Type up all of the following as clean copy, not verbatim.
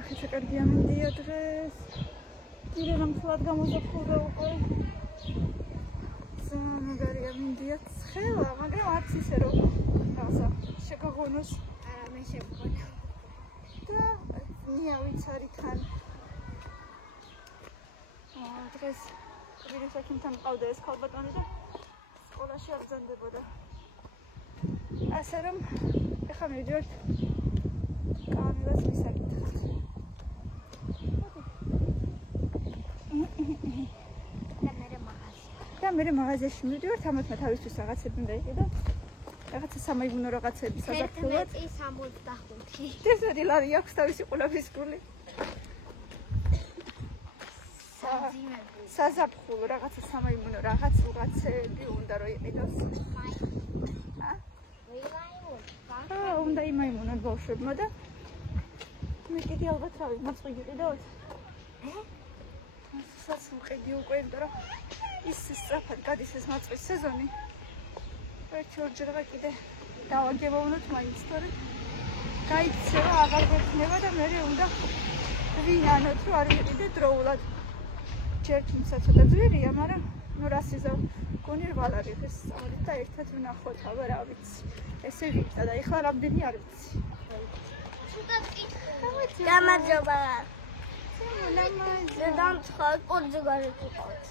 ახლა კარგია მინდია დღეს. ირე რომ თლად გამოზაფხულდა უკვე. მაგარია მინდია ცხელა, მაგრამ არც ისე რომ რაღაცა შეგაღონოს. არა, მე შემგონა. და ნიავიც არის თან. დღეს ვირეს აქიმთან მყავდა ეს ქალბატონი და სკოლაში არ ბრძანდებოდა. ასე რომ ეხლა მივიდივართ კამილას მისაკითხად. და მე მაღაზიაში მივიდივართ, ამათმა თავისთვის რაღაცები უნდა იყიდო. რაღაცა სამაიმუნო რაღაცები საზაფხულოდ. 65. დესმეტი ლარი აქვს თავისი ყოლაფის გული. საზაფხულო რაღაცა სამაიმუნო რაღაცები უნდა რომ იყიდოს. უნდა იმაიმუნონ ბავშვებმა და მე კიდე ალბათ რავი მაწყი გიყიდოთ. ასაც მყიდი უკვე, იმიტომ რომ ის სწრაფად გადის ეს მაწყვის სეზონი. ერთ-ორჯერ კიდე დავაგებოვნოთ მაინც, თორე გაიქცევა აღარ გვექნება და მე უნდა ვინანოთ, რომ არ ვიყიდე დროულად. ჯერ თუმცა ცოტა ძვირია, მაგრამ ნუ რა სიზავ გონი რვალ არის ეს სწავლით და ერთად ვნახოთ, აბა რა ვიცი. ესე ვიყდა და ეხლა რამდენი არ ვიცი. გამარჯობა. დამცხა პორტზე გარეკიყავთ.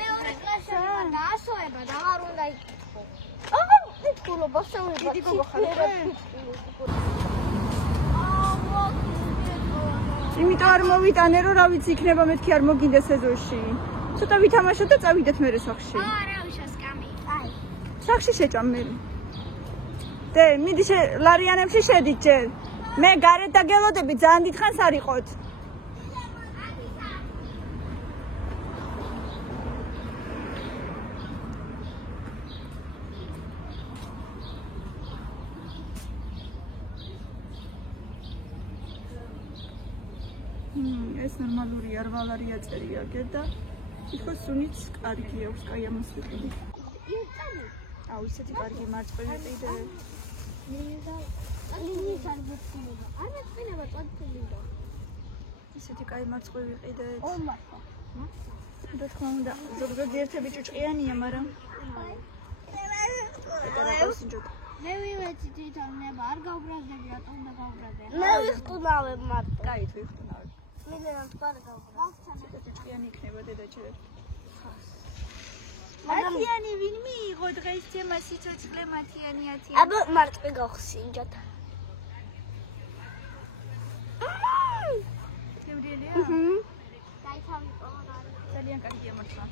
მეორე კლასში დაასვება და არ უნდა იკითხო. აღარ იკითხულობა შევიდა. დიდი გოგო ხარ. იმიტომ არ მოვიტანე, რომ რა ვიცი იქნება მეთქი არ მოგინდა სეზონში. ცოტა ვითამაშოთ და წავიდეთ მერე სახლში. არა, უშას კამი. აი. სახლში შეჭამ მე. დე, მიდი ლარიანებში შედით ჯერ. მე გარეთ დაგელოდები, ძალიან დიდხანს არ იყოთ. ეს ნორმალურია, რვალარია წერია და იქო სუნიც კარგი აქვს, კაი ამას ვიყიდი. აუ, ისეთი კარგი მარწყვი ვიყიდე. ისეთი კაი მარწყვი ვიყიდეთ. რა თქმა უნდა, ზოგჯერ ერთები ჭუჭყიანია, მაგრამ მე ვივეცი თვითონება, არ გავბრაზდები, რატომ უნდა გავბრაზდე? მე ვიხტუნავე მარტო. კაი, თუ იხტუნავე. მილენად ყარ გავბრაზდე. ჭუჭყიანი იქნება დედაჭერ. მათიანი ვინ მიიღო დღეს თემა სიცოცხლე მათიანი 10. აბა მარტო გავხსინჯოთ. თემრიელია? დაითავი ყოლა. ძალიან კარგია მართლა.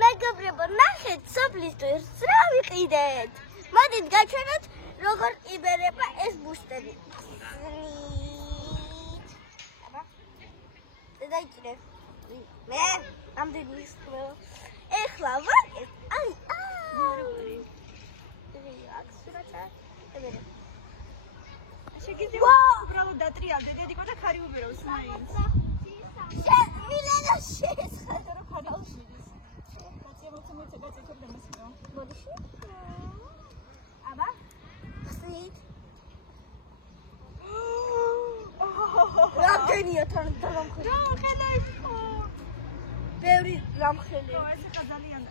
მეგობრებო, ნახეთ, სოფლისთვის რა ვიყიდეთ. მოდით გაჩვენოთ, როგორ იბერება ეს ბუშტები. აბა. დაიჭირე. მე ამდენი ისხმეო. ეხლა ვაკეთ. აი. შეგიძლია უბრალოდ დატრიალდე, დედიკო და ხარი უბერავს მაინც. მილენა შეესხა რა ხარი უშლის. მოცემოცე გაწეთებ და მასიო. ბოდიში. აბა. ხსით. რამდენია თან დამხელი. დამხელი იყო. ბევრი დამხელი. ეს ხა ძალიან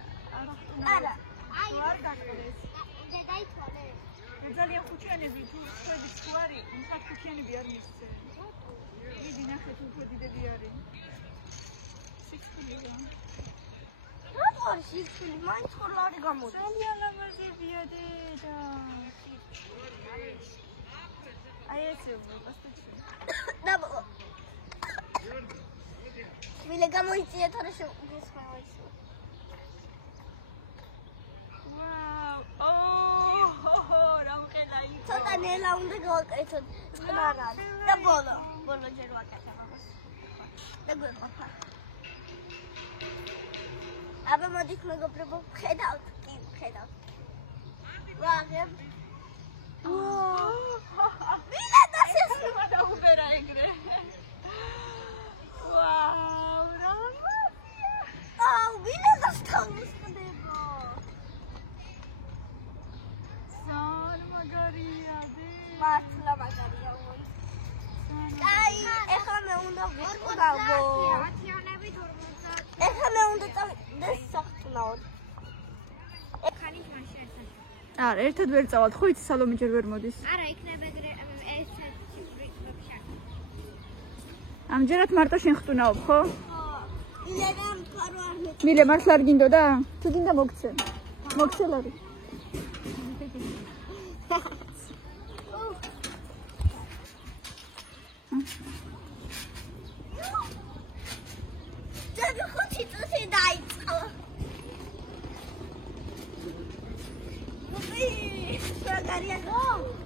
არა. აი, არ დაგკრეს. დაითვალე. ძალიან ხუჩიანები თუ ხვდებით თუ არის, მხარ ხუჩიანები არ მისცე. იდი ნახეთ უფრო დიდები არის. სიცხილეა. რატო სიცხილი? მაინც ხორლარი გამოდის. ძალიან ლამაზებია დედა. აი ესე ვასტიჩი. დაბო. მილე გამოიწია თორე შეგესხმევა ის. ვაუ, რამყელა იყო. ცოტა ნელა უნდა გავაკეთოთ. წყნარად. და ბოლო ჯერ ვაკეთებ ამას. და გვეყოფა. აბა მოდით მეგობრებო, ხედავთ, კი, ხედავთ. ვაღებ. მილე დასესმა დაუბერა ეგრე. ვაუ, რამაზია. აუ, მილე დასთავისდება. სან მაგარია დე. მართლა მაგარია. უნდა ვიყავო. ეხლა მე უნდა წავიდეს საფრთხნაოდ. ხანი მაშინ ერთად. არა, ერთად ვერ წავალთ, ხო იცი სალომე ჯერ ვერ მოდის. არა, იქნება ესეთი პრიკლებში. ამჯერად მარტო შენ ხტუნაობ, ხო? ილენა მფარო არ მე. მილე მართლა არ გინდოდა? თუ გინდა მოგცე. მოგცელარი. ძები ხუთი წუთი დაიწყო.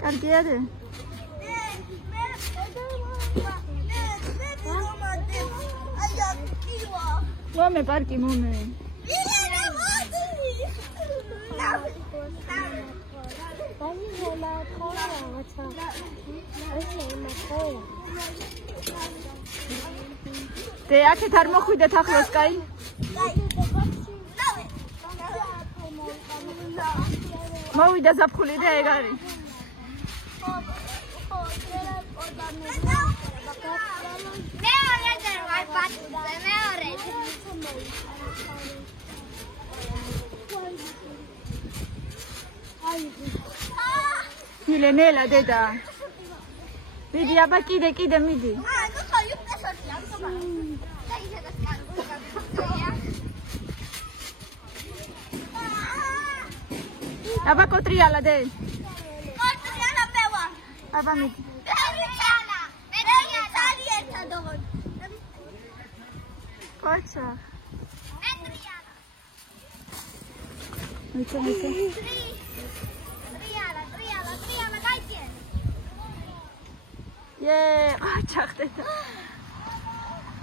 კარგია დე? მომე პარკი მომე. დე აქეთ არ მოხვიდეთ ახლოს, კაი? მოვიდა ზაფხული და ეგ არის. მეორე ჯერ ვარ პატზე, მეორე. მილე ნელა დედა. მიდი აბა კიდე მიდი. აბა კოტრიალა დე. კოტრიალა მე ვარ. აბა მიდი. კოცა. მიცე. ტრიალა გაიგე. ყოცა ხდება.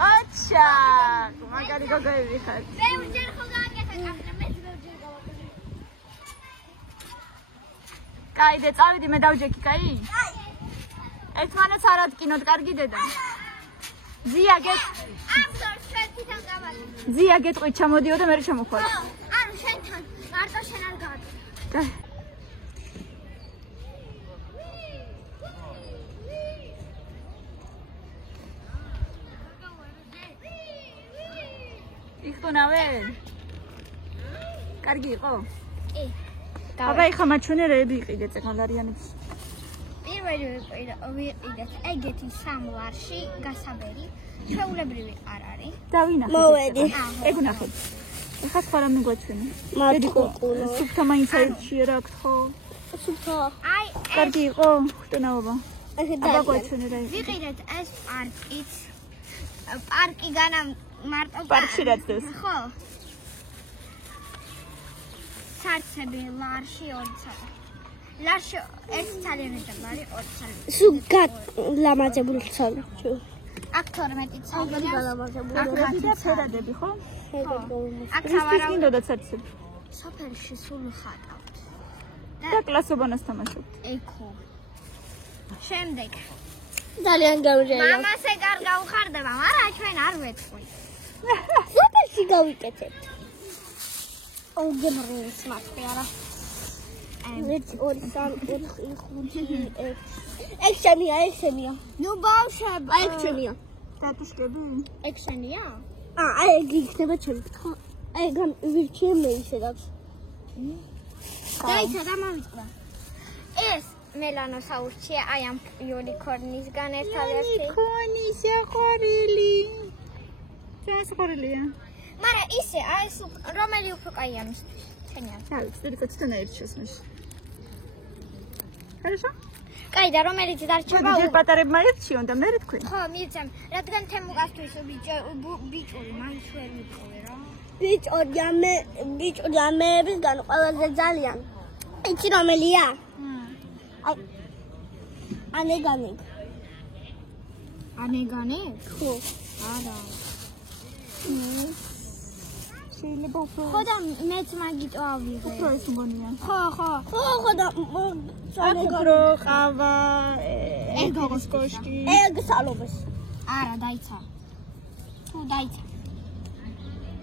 ყოცა. მაგარი გოგოები ხარ. მე უჯერ ხო გააკეთა კაფე, მე უჯერ გავაკეთე. კაი დე წავიდი მე დავჯექი, კაი? კაი. ერთმანეთს არ ადგინოთ, კარგი დედა. ზია გეტ. ამბობს ჩვენ თვითონ გავაკეთე. ზია გეტყვით ჩამოდიო და მე ჩამოხვარ. ანუ შენთან მარტო შენ არ გააკეთე. კაი. იხტუნავე? კარგი იყო? კი. აბა ეხა მაჩვენერები იყიდე წეღალარიანებს. პირველი ვიყიდეთ ეგეთი სამლარში გასაბერი, ჩვეულებრივი არ არის. დავინახე. მოვედი. ეგ ვნახეთ. ეხა სხვა რამე გვაჩვენე. მარტყუყურო. სუფთა მაინც აირჩიე რა აქ ხო? სუფთა. აი, კარგი იყო ხტუნაობა. აბა გვაჩვენე რა იყო. ვიყიდეთ ეს პარკიც. პარკიგანა მარტო პარკში რაც დეს. ხო. სარცები ლარში 2 წელი. ლარში 1 წელი არის 2 წელი. სუგად ლამაზებული ცალი. აქ 12 წელი გალამაზებული. აქ და ფერადები ხო? აქ ის თავარა გინდოდა ცერცები. სოფელში სულ ხატავთ. და კლასობანას თამაშობ. ეკო. შემდეგ ძალიან გამჟელა. მამასე კარგა უხარდება, მაგრამ ჩვენ არ ვეთქვი. სოფელში გავიკეთებთ. ოღონდ სმარტი არა. 1 2 3 4 5 6 ექშენია, ექშენია. ნუ ბავშვები. აი ექშენია. დატუშკები? ექშენია? აი ეგ იქნება ჩემი. ხო? აი გან ვირჩიე მე ისედაც. დაიცა და მომიწვა. ეს მელანოსაურჩია, აი ამ იუნიკორნისგან ერთადერთი. იუნიკორნი საყვარელი. საყვარელია. მაგრამ ისე, აი ეს რომელი უფრო კაია მისთვის? ჩენია. ჩავის, დედიკაცთან აირჩიეს მაშ. хорошо? კაი და რომელიც დარჩება ჯერ პატარებმა ერჩიონ და მე თქვენ. ხო, მიცემ, რადგან თემუყასთვის ბიჭური მაინც ვერ მიყოლე რა. ბიჭორია მეებისგან ყველაზე ძალიან. იცი რომელია? აი ანეგანი. ანეგანი? ხო. არა. შეიძლება უფრო ხო და მეც მაგიტო ავიღე. უფრო ის მგონია. ხო და უფრო ყავა, ეგოს კოშკი. ეგ სალომეს. არა, დაიცა. თუ დაიცა.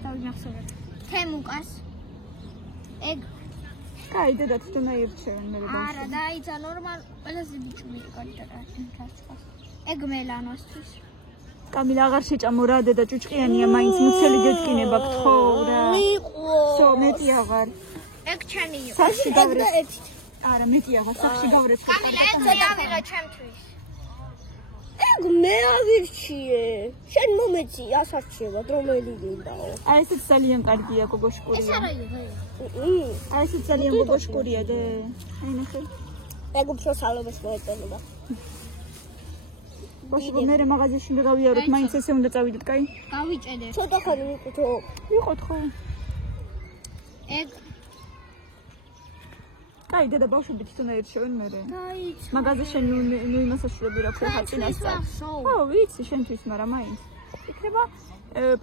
დავინახსოვრე. თემუკას. ეგ კაი, დედა თვითონ აირჩევენ მე რა. არა, დაიცა ნორმალ ყველაზე ბიჭური კარტა. ეგ მელანოსთვის. კამილა აღარ შეჭამო რა დედა ჭუჭყიანია მაინც მუცელი გეტკინება გთხოვ რა სო მეტი აღარ ეგ ჩანი იყო სახში გავრეც არა მეტი აღარ სახში გავრეც კამილა ეს წავიღე ჩემთვის ეგ მე ავირჩიე შენ მომეცი ასარჩევად რომელი გინდაო აი ესეც ძალიან კარგია გოგოშკურია აი ესეც ძალიან გოგოშკურია და აი ნახე ეგ უფრო სალობას მოეწონება ბოშო მე მაღაზიაში უნდა გავიაროთ მაინც ესე უნდა წავიდეთ კაი გავიჭედე ცოტა ხანი ვიყვითო ვიყოთ ხო ეგ კაი დედა ბავშვები თვითონ აირჩევენ მე დაიწყო მაღაზიაში ნუ იმასაშურები რა ხო წინასწარ ხო ვიცი შენთვის მაგრამ მაინც იქნება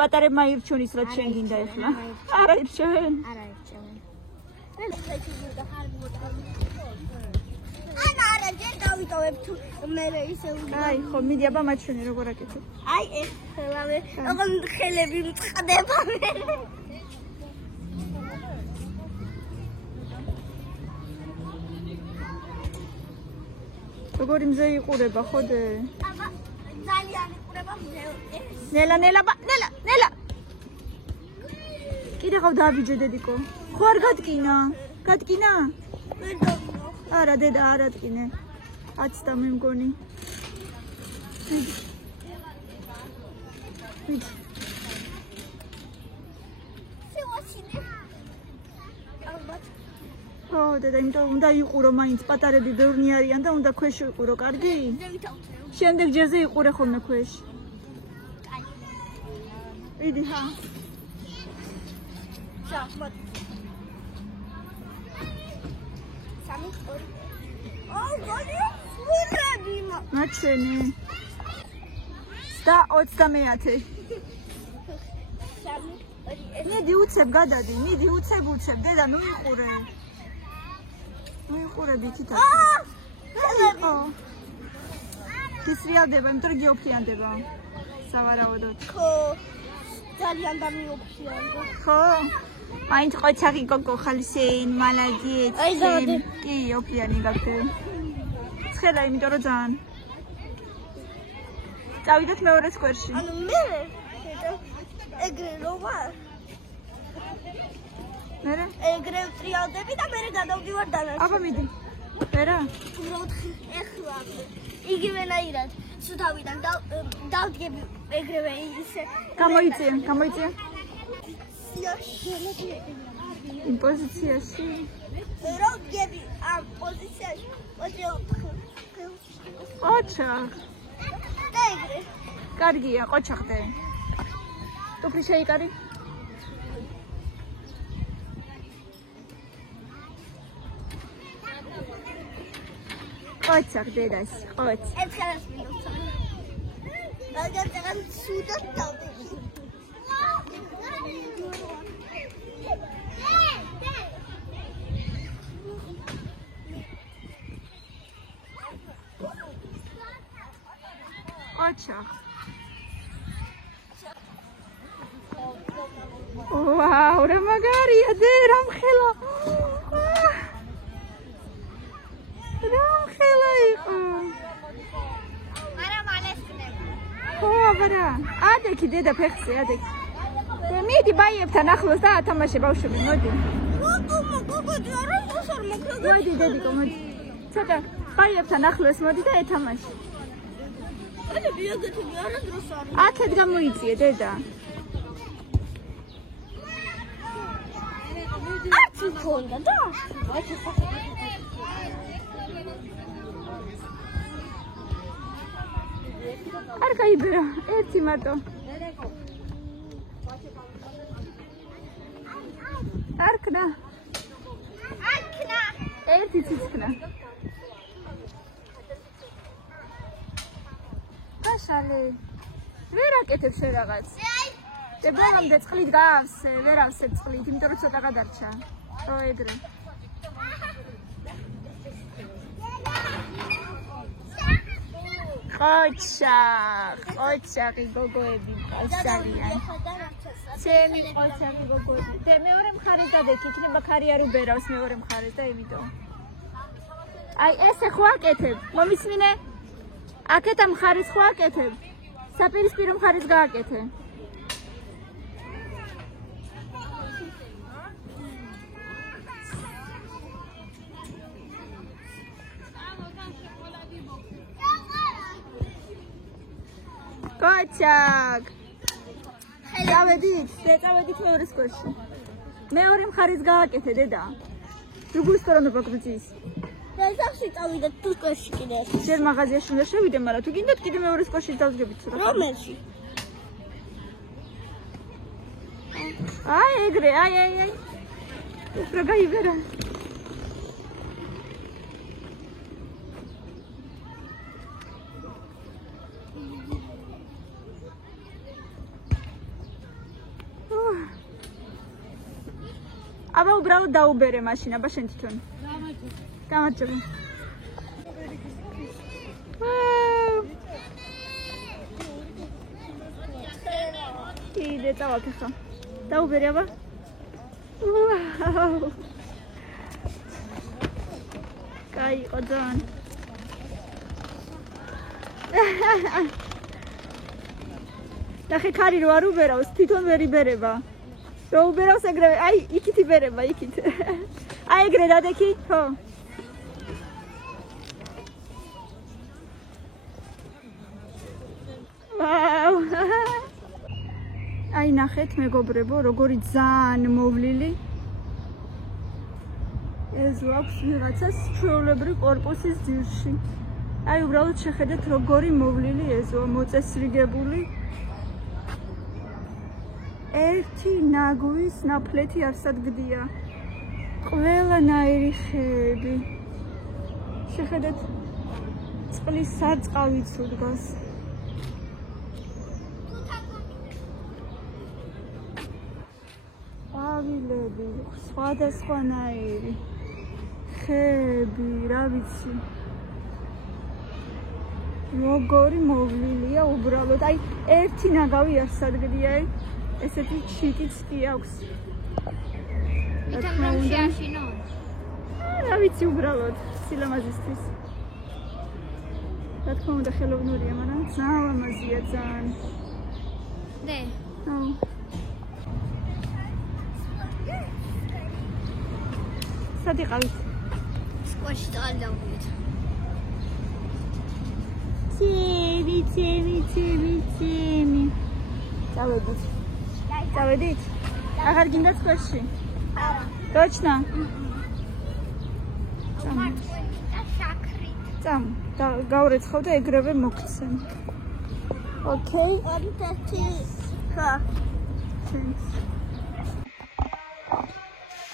პატარებმა ირჩევნიც რაც შენ გინდა ეხლა არა ირჩევენ არა ირჩევენ არა ჯერ გავიტოვებ თუ მე ისე კაი ხო მიდი აბა მაჩვენე როგორ აკეთებ აი ეს ხელავე ოღონ ხელები მწყდება მე როგორი მზე იყურება ხოდე აბა ძალიან იყურება ნელა ნელა კიდე ყავ დავიჯე დედიკო ხო არ გატკინა არა დედა არ ატკინე აცდა მე მგონი ხო დედა იმიტომ უნდა იყურო მაინც პატარები ბევრნი არიან და უნდა ქვეშ იყურო კარგი შემდეგ ჯერზე იყურე ხოლმე ქვეშ იდი ხა მაჩვენე და 30 მიდი უცებ გადადი მიდი უცებ დედა ნუ იყურე ნუ იყურე ბიჭითა ხო ისრიალდება იმიტომ რომ გიოფლიანდება სავარაუდოდ ხო ძალიან დამიოფლიანდა ხო მაინც ყოჩაღი გოგო ხალისეინ მალადიეც აი გავდი კი ოფლიანი გაქე ცხელა იმიტომ რომ ძალიან წავიდეთ მეორე სკვერში ანუ მე ეგრე რო ვარ მერე ეგრე ტრიალდები და მე გადავდივარ დანარჩენ აბა მიდი ვერა უბრალოდ ეხლა იგივენაირად სუდავიდან დავდგები ეგრევე ისე გამოიწია სიაში იმ პოზიციაში რო ვდგები ამ პოზიციაში ყოჩაღ და ეგრე კარგია ყოჩაღდე ტუფლი შეიკარი ყოჩაღ დედას ყოჩ ერთხელაც მინუცა მაგალითად სუდად დავდები ყოჩაღ ვაუ რა მაგარია დე რამხელა იყო მაგრამ ალესკნებ ხო აბარა ადექი დედა ფეხზე ადექი და მიდი ბაიებთან ახლოს და ათამაშე ბავშვები მოდი მოდი დედიკო მოდი ცოტა ბაიებთან ახლოს მოდი და ეთამაშე აქეთ გამოიწიე დედა არც მქონდა და არ გაიბერა ერთი მარტო არქნა ერთი ციცქნა გაშალე ვერ აკეთებ შე რაღაც და ბოლომდე წყლით გავსე ვერ ავსებ წყლით იმიტომ რომ ცოტა გადარჩა რო ეგრე ყოჩაღი გოგოები პასარიან ჩემი ყოჩაღი გოგოები და მეორე მხარეს გადაიქ იქნება ქარი არ უბერავს მეორე მხარეს და იმიტომ აი ესე ხო აკეთებ მომისმინე აქეთ ამ მხარეს ხო აკეთებ საპირისპირო მხარეს გააკეთე. კოჩაკ. წავედით მეორე სკოლაში. მეორე მხარეს გააკეთე დედა. როგორ სწორობა გვწის? და სახში წავიდე თუ სკოლაში კიდე. შენ მაღაზიაში უნდა შევიდე, მაგრამ თუ გინდათ კიდე მეორე სკოლაში დავსგებით ცოტა. რომელში? აი ეგრე, აი. უფრო გაიბერა. აბა უბრალოდ დაუბერე მაშინ, აბა შენ თვითონ. გამარჯობა. კიდე წავალ ხა. დაუბერე აბა. კაი იყო ძალიან. ნახე ქარი რო არ უბერავს, თვითონ ვერ იბერება. რო უბერავს ეგრევე, აი, იქით იბერება, იქით. აი ეგრე დადექი, ხო. ვაუ. აი ნახეთ მეგობრებო, როგორი ძალიან მოვლილი. ეზო აქვს ვიღაცას ჩვეულებრივ კორპუსის ძირში. აი უბრალოდ შეხედეთ როგორი მოვლილი ეზოა, მოწესრიგებული. ერთი ნაგვის ნაფლეთი არსად გდია. ყველანაირი ხეები. შეხედეთ წყლის სარწყავიც უდგას. ყვავილები, სხვადასხვანაირი ხეები, რა ვიცი. როგორი მოვლილია უბრალოდ. აი ერთი ნაგავი არსად გდია. ესეთი ჩიტიც კი აქვს. რა ვიცი უბრალოდ სილამაზისთვის. რა თქმა უნდა ხელოვნურია, მაგრამ ძალიან ლამაზია ძალიან. დე. სად იყავით? სკოლაში წავიდეთ. ცემი. წავედით? აღარ გინდა სკოლაში? არა. Точно? წამ, გავრეცხავ და ეგრევე მოგცემ. ოკეი?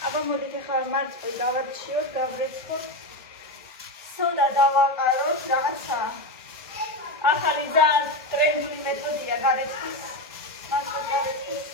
აბა მოდით ახლა მარწყვის დავარჩიოთ, გავრეცხოთ. სოდა დავაყაროთ რაღაცა. ახალი ძალიან ტრენდული მეთოდია გარეცხვის. მარწყვის გარეცხვის.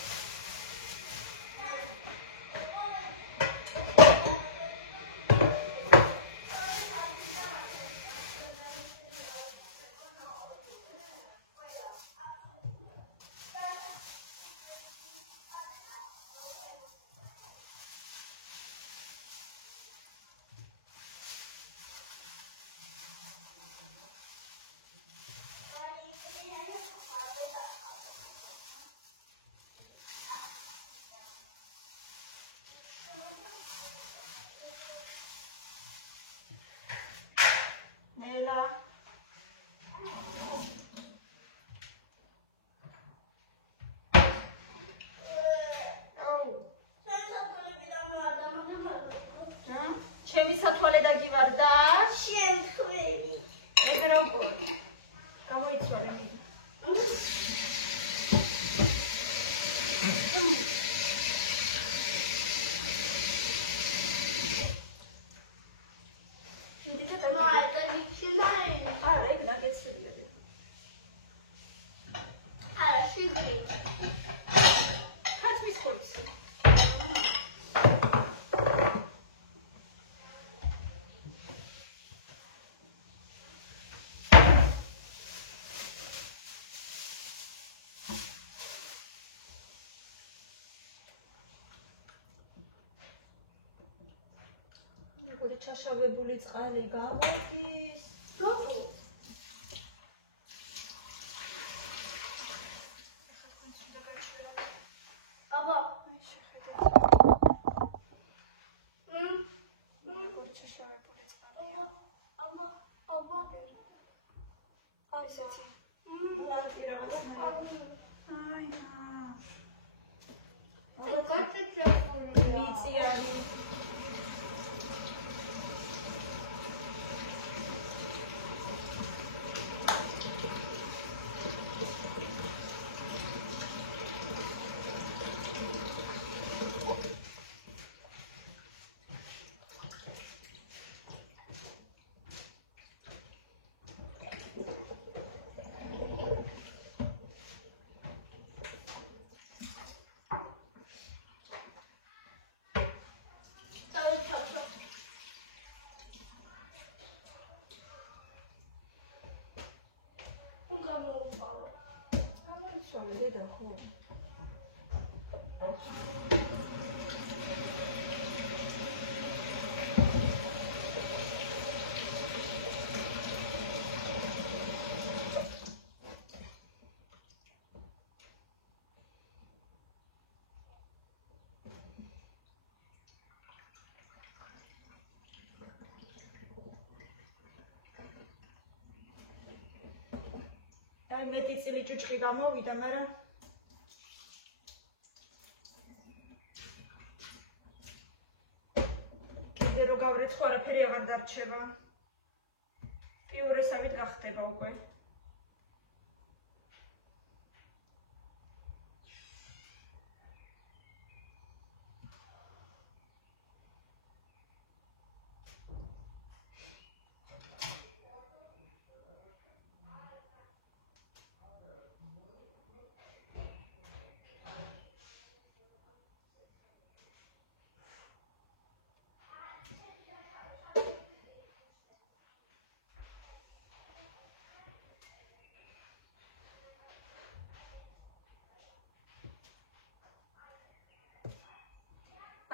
ჩემი სათვალე დაგივარდა. შემთხვევი. ეგ როგორ? გამოიცვალე მე. ჩაშავებული წყალი გამოდის. ისეთი. ლატირება და აი მიწიანი. აი მეტი წილი ჭუჭყი გამოვიდა, მაგრამ კიდე რო გავრეცხო, არაფერი აღარ დარჩება. პიურესავით გახდება უკვე.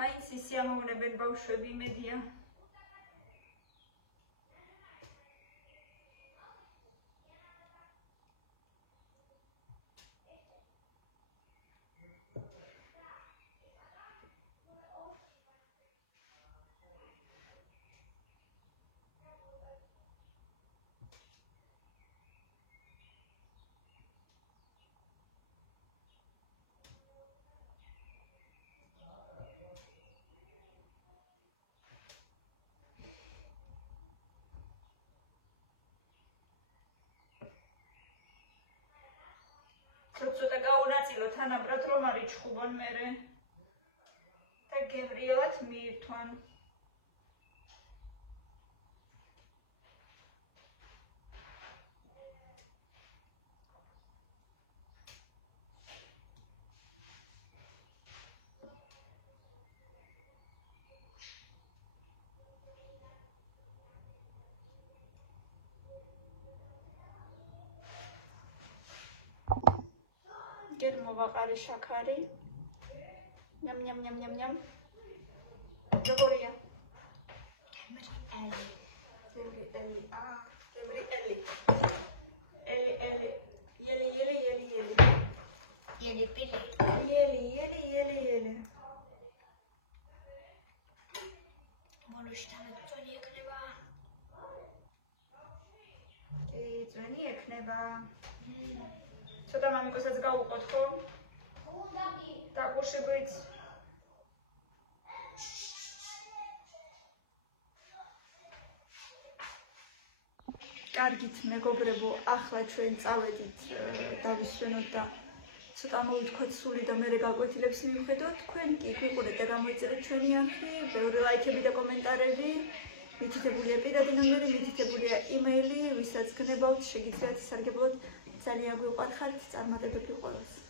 მაინც ისიამოვნებენ ბავშვები, იმედია. ცოტა გაუნაწილო თანაბრად რომ არ იჩხუბონ მერე და გემრიელად მიირთვან. გერ მოვაყარე შაქარი. ნამ ნამ ნამ ნამ ნამ. როგორია? გემრი ელი. გემრი ელი. გემრი ელი. ელი ელი. ელი ელი ელი ელი. ელი პილი. ელი ელი ელი ელი. მოლუშთან წვენი ექნება. წვენი ექნება. ცოტა მამიკოსაც გაუყოთ ხო? დაკუშებით. კარგით მეგობრებო, ახლა ჩვენ წავედით დავისვენოთ და ცოტა მოვთქვათ სული და მერე გაკვეთილებს მივხედოთ. თქვენ კი გვიყურეთ და გამოიწერეთ ჩვენი არხი, ბევრი ლაიქები და კომენტარები. მითითებულია პირადი ნომერი, მითითებულია იმეილი, ვისაც გნებავთ, შეგიძლიათ ისარგებლოთ. ძალიან გვიყვარხართ, წარმატებები ყველას.